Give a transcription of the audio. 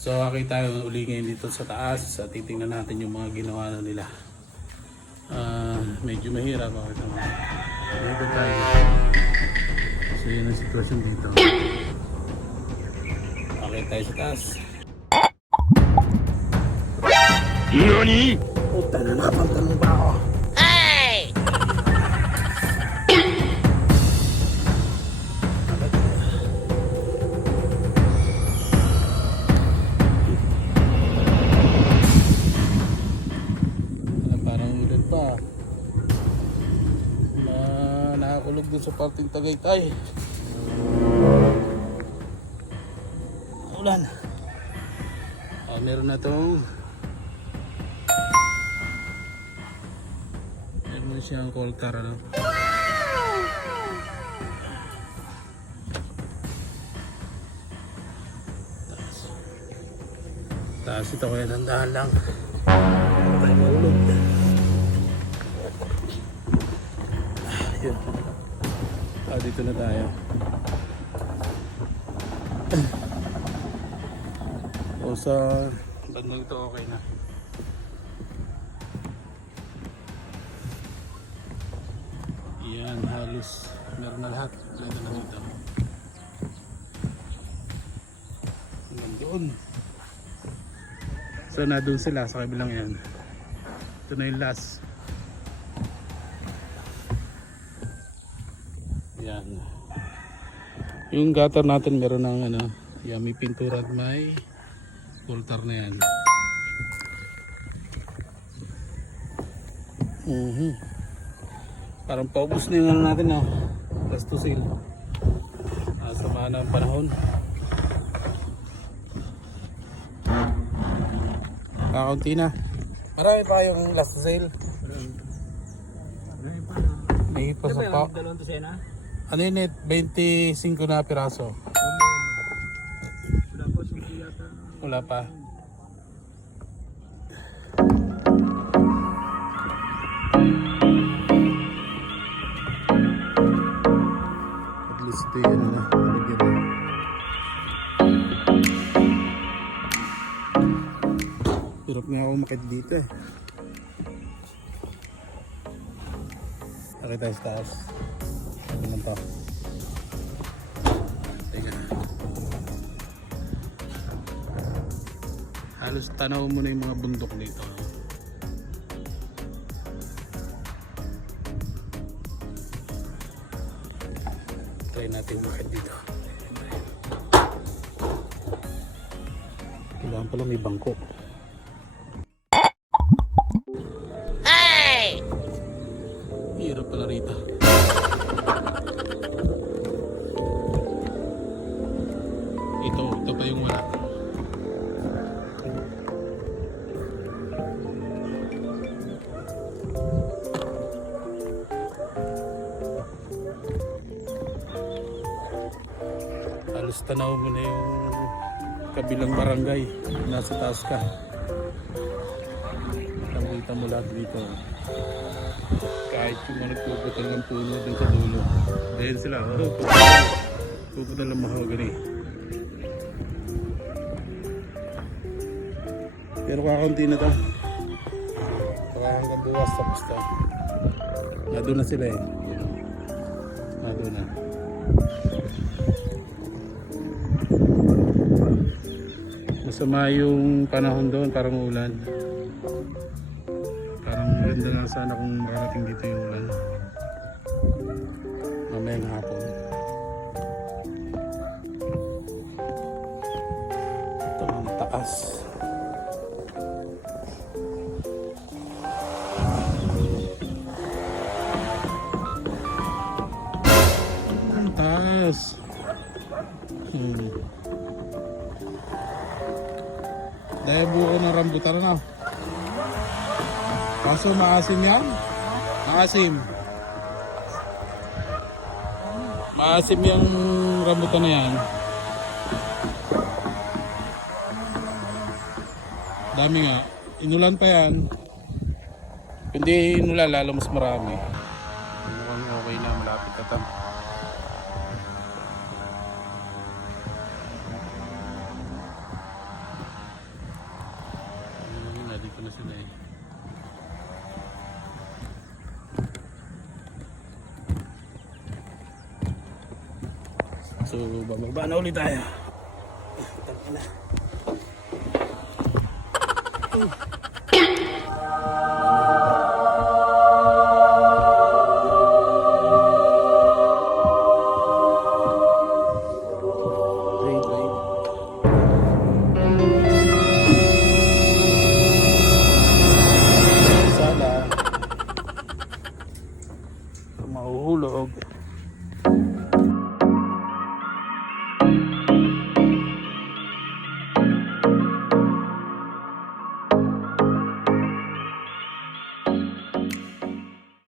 So akit tayo uli ngayon dito sa taas sa titingnan natin yung mga ginawa na nila. Ah, medyo mahirap bakit naman. Dito tayo. So yun ang sitwasyon dito. Akit tayo sa taas. NANI? Puta na nakapantalong ba ako? Dun sa parting Tagaytay. Ulan. Ah, meron na tong Meron siyang coal car ano. Taas. Taas ito kaya nandahan lang. Ay, maulog. Ah, Yun. Ah, dito na tayo. O sa bandang ito okay na. Yan, halos meron na lahat. Meron na dito. Hanggang. So, na doon sila sa kabilang yan. Ito na yung last. Yan. Yung gutter natin meron ng ano, yan, may pintura at may filter na yan. Mhm. Parang paubos na yung ano natin no. Plastosil. Ah, sama na ang panahon. Kakaunti na. Marami pa yung last sale. May pa sa pa. Dalawang dosena? Ano yun eh? 25 na piraso. Wala pa. At least ito yun nalagyan na. Hirap nga ako makit dito eh. Nakita sa taas. Lang pa. Teka. Halos tanaw mo na yung mga bundok dito. Try natin makit dito. Kailangan pala may bangko. Hirap pala rito. Ito, ito pa yung wala. Halos tanaw mo na yung kabilang barangay. Nasa taas ka. Nakita mo lahat dito. Kahit yung mga nagpuputan ng puno dun sa dulo. Dahil sila, oh, puputan ng mahogany. Pero kakaunti na to. Baka hanggang bukas tapos to. Nado na sila eh. Nado na. Masama yung panahon doon, parang ulan. Parang maganda nga sana kung makarating dito yung ulan. Mamayang hapon. Ito ang taas. Ang taas. Hmm. Dahil buko ng rambutan na. Kaso maasim yan? Maasim. Maasim yung rambutan na yan. Dami nga. Inulan pa yan. Hindi inulan, lalo mas marami. Mukhang okay na, malapit na tam. So, bababa na ulit tayo. Tangina. Wait,